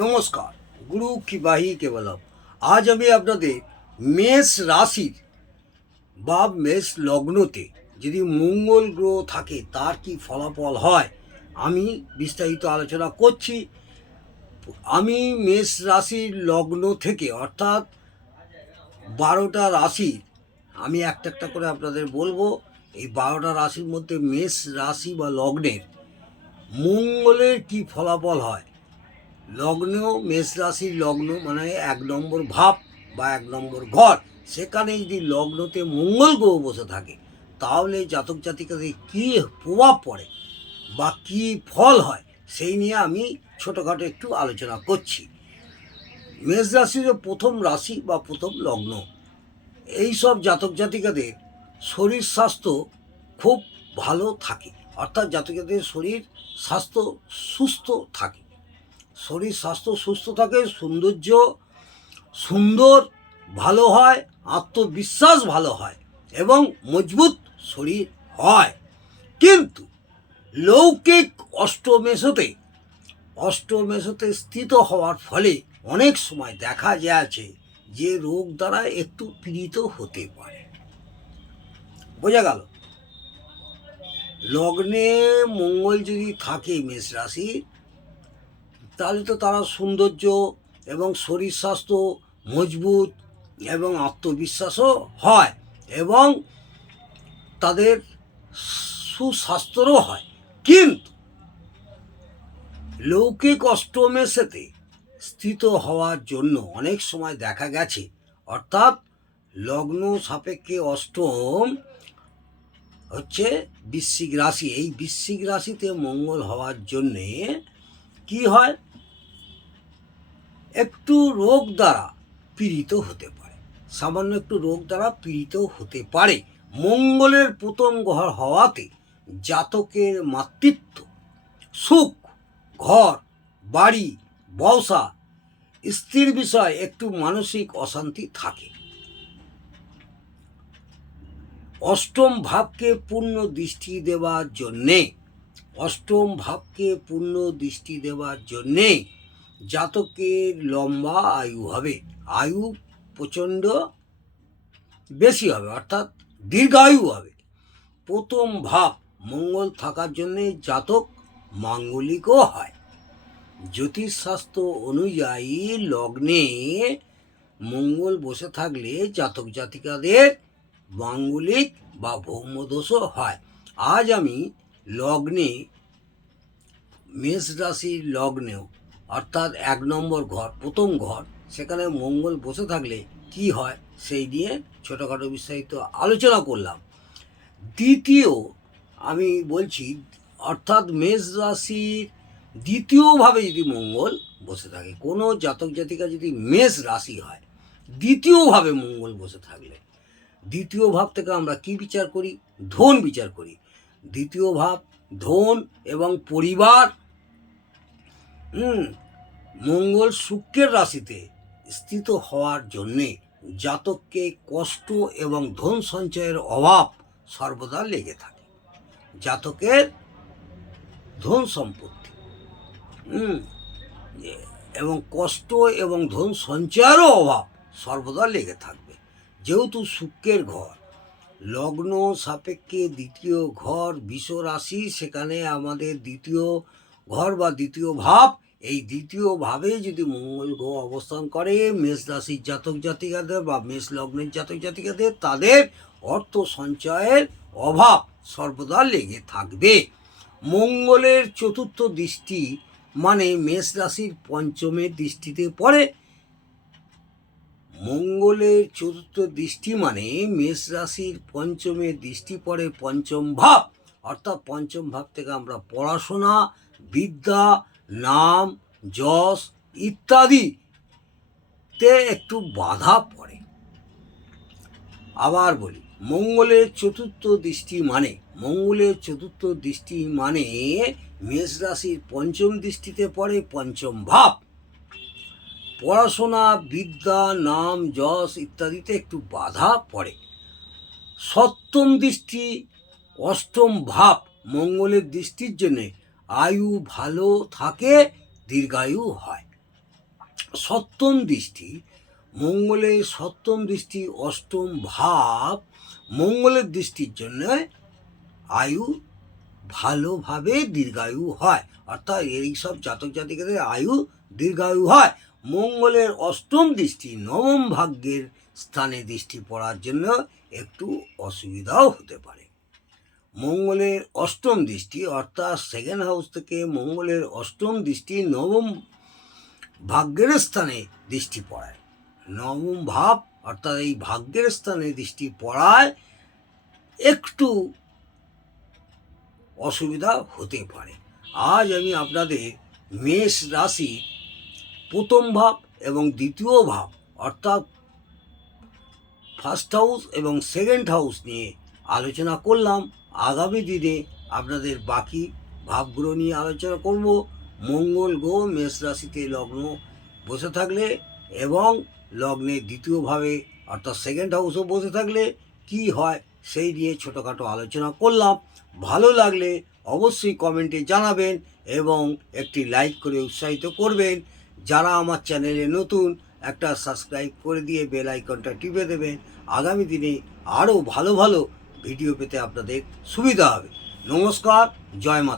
নমস্কার, গুরু কি বাহি কেবলম। আজ আমি আপনাদের মেষ রাশির বা মেষ লগ্নতে যদি মঙ্গল গ্রহ থাকে তার কি ফলাফল হয় আমি বিস্তারিত আলোচনা করছি। আমি মেষ রাশির লগ্ন থেকে অর্থাৎ 12টা রাশি আমি একটা একটা করে আপনাদের বলবো। এই 12টা রাশির মধ্যে মেষ রাশি বা লগ্নের মঙ্গলের কি ফলাফল হয়। লগ্ন মেষ রাশির লগ্ন মানে 1 নম্বর ভাব বা 1 নম্বর ঘর, সেখানে যদি লগ্নতে মঙ্গল গ্রহ বসে থাকে তাহলে জাতক জাতিকাদের কী প্রভাব পড়ে বা কী ফল হয় সেই নিয়ে আমি ছোটোখাটো একটু আলোচনা করছি। মেষ রাশির প্রথম রাশি বা প্রথম লগ্ন, এই সব জাতক জাতিকাদের শরীর স্বাস্থ্য খুব ভালো থাকে, অর্থাৎ জাতকের শরীর স্বাস্থ্য সুস্থ থাকে। শরীর স্বাস্থ্য সুস্থ থাকে, সৌন্দর্য সুন্দর ভালো হয়, আত্মবিশ্বাস ভালো হয় এবং মজবুত শরীর হয়। কিন্তু লৌকিক অষ্টমেশতে স্থিত হওয়ার ফলে অনেক সময় দেখা যাচ্ছে যে রোগ দ্বারা একটু পীড়িত হতে পারে। বোঝা গেল? লগ্নে মঙ্গল যদি থাকে মেষ রাশি, তাহলে তো তারা সৌন্দর্য এবং শরীর স্বাস্থ্য মজবুত এবং আত্মবিশ্বাসও হয় এবং তাদের সুস্বাস্থ্যরও হয়। কিন্তু লৌকিক অষ্টমেশতে স্থিত হওয়ার জন্য অনেক সময় দেখা গেছে, অর্থাৎ লগ্ন সাপেক্ষে অষ্টম হচ্ছে বৃশ্চিক রাশি, এই বৃশ্চিক রাশিতে মঙ্গল হওয়ার জন্যে কি হয়, একটু রোগ দ্বারা পীড়িত হতে পারে, সামান্য একটু রোগ দ্বারা পীড়িত হতে পারে। মঙ্গলের প্রথম ঘর হওয়াতে জাতকের মাতৃত্ব, সুখ, ঘর, বাড়ি, ব্যবসা, স্ত্রীর বিষয়ে একটু মানসিক অশান্তি থাকে। অষ্টম ভাবকে পূর্ণ দৃষ্টি দেওয়ার জন্যে জাতকের লম্বা আয়ু হবে, আয়ু প্রচণ্ড বেশি হবে, অর্থাৎ দীর্ঘায়ু হবে। প্রথম ভাব মঙ্গল থাকার জন্যে জাতক মাঙ্গলিকও হয়। জ্যোতিষশাস্ত্র অনুযায়ী লগ্নে মঙ্গল বসে থাকলে জাতক জাতিকাদের মাঙ্গলিক বা ভৌমদোষও হয়। আজ আমি লগ্নে মেষ রাশির লগ্নেও অর্থাৎ 1 নম্বর ঘর, প্রথম ঘর, সেখানে মঙ্গল বসে থাকলে কি হয় সেই নিয়ে ছোটোখাটো বিস্তারিত আলোচনা করলাম। দ্বিতীয় আমি বলছি, অর্থাৎ মেষ রাশির দ্বিতীয়ভাবে যদি মঙ্গল বসে থাকে, কোনো জাতক জাতিকা যদি মেষ রাশি হয়, দ্বিতীয়ভাবে মঙ্গল বসে থাকলে, দ্বিতীয় ভাব থেকে আমরা কি বিচার করি? ধন বিচার করি। দ্বিতীয় ভাব ধন এবং পরিবার। মঙ্গল শুক্রের রাশিতে স্থিত হওয়ার জন্যে জাতককে কষ্ট এবং ধন সঞ্চয়ের অভাব সর্বদা লেগে থাকে। জাতকের ধন সম্পত্তি এবং কষ্ট এবং ধন সঞ্চয়েরও অভাব সর্বদা লেগে থাকবে। যেহেতু শুক্রের ঘর লগ্ন সাপেক্ষে দ্বিতীয় ঘর বৃষ রাশি, সেখানে আমাদের দ্বিতীয় ঘর বা দ্বিতীয় ভাব, এই দ্বিতীয় ভাবে যদি মঙ্গল গ্রহ অবস্থান করে মেষ রাশির জাতক জাতিকাদের বা মেষ লগ্নের জাতক জাতিকাদের, তাদের অর্থ সঞ্চয়ের অভাব সর্বদা লেগে থাকবে। মঙ্গলের চতুর্থ দৃষ্টি মানে মেষ রাশির পঞ্চমের দৃষ্টিতে পড়ে। মঙ্গলের চতুর্থ দৃষ্টি মানে মেষ রাশির পঞ্চমের দৃষ্টি পড়ে পঞ্চম ভাব, অর্থাৎ পঞ্চম ভাব থেকে আমরা পড়াশোনা, বিদ্যা, নাম, যশ ইত্যাদিতে একটু বাধা পড়ে। আবার বলি, মঙ্গলের চতুর্থ দৃষ্টি মানে মেষ রাশির পঞ্চম দৃষ্টিতে পড়ে পঞ্চম ভাব, পড়াশোনা, বিদ্যা, নাম, যশ ইত্যাদিতে একটু বাধা পড়ে। সপ্তম দৃষ্টি অষ্টম ভাব মঙ্গলের দৃষ্টির জন্যে আয়ু ভালো থাকে, দীর্ঘায়ু হয়। সপ্তম দৃষ্টি, মঙ্গলের সপ্তম দৃষ্টি অষ্টম ভাব মঙ্গলের দৃষ্টির জন্য আয়ু ভালোভাবে দীর্ঘায়ু হয়, অর্থাৎ এই সব জাতক জাতিকাদের আয়ু দীর্ঘায়ু হয়। মঙ্গলের অষ্টম দৃষ্টি নবম ভাগ্যের স্থানে দৃষ্টি পড়ার জন্য একটু অসুবিধাও হতে পারে। মঙ্গলের অষ্টম দৃষ্টি অর্থাৎ সেকেন্ড হাউস থেকে মঙ্গলের অষ্টম দৃষ্টি নবম ভাগ্যের স্থানে দৃষ্টি পড়ায়। নবম ভাব অর্থাৎ এই ভাগ্যের স্থানে দৃষ্টি পড়ায় একটু অসুবিধা হতে পারে। আজ আমি আপনাদের মেষ রাশি প্রথম ভাব এবং দ্বিতীয় ভাব অর্থাৎ ফার্স্ট হাউস এবং সেকেন্ড হাউস নিয়ে আলোচনা করলাম। আগামী দিনে আপনাদের বাকি ভাবগুলো নিয়ে আলোচনা করব। মঙ্গল গ্রহ মেষ রাশিতে লগ্ন বসে থাকলে এবং লগ্নের দ্বিতীয়ভাবে অর্থাৎ সেকেন্ড হাউসও বসে থাকলে কি হয় সেই নিয়ে ছোটোখাটো আলোচনা করলাম। ভালো লাগলে অবশ্যই কমেন্টে জানাবেন এবং একটি লাইক করে উৎসাহিত করবেন। যারা আমার চ্যানেলে নতুন একটা সাবস্ক্রাইব করে দিয়ে বেল আইকনটা টিপে দেবেন। আগামী দিনে আরও ভালো ভালো ভিডিও পেতে আপনাদের সুবিধা হবে। নমস্কার, জয় মাতা।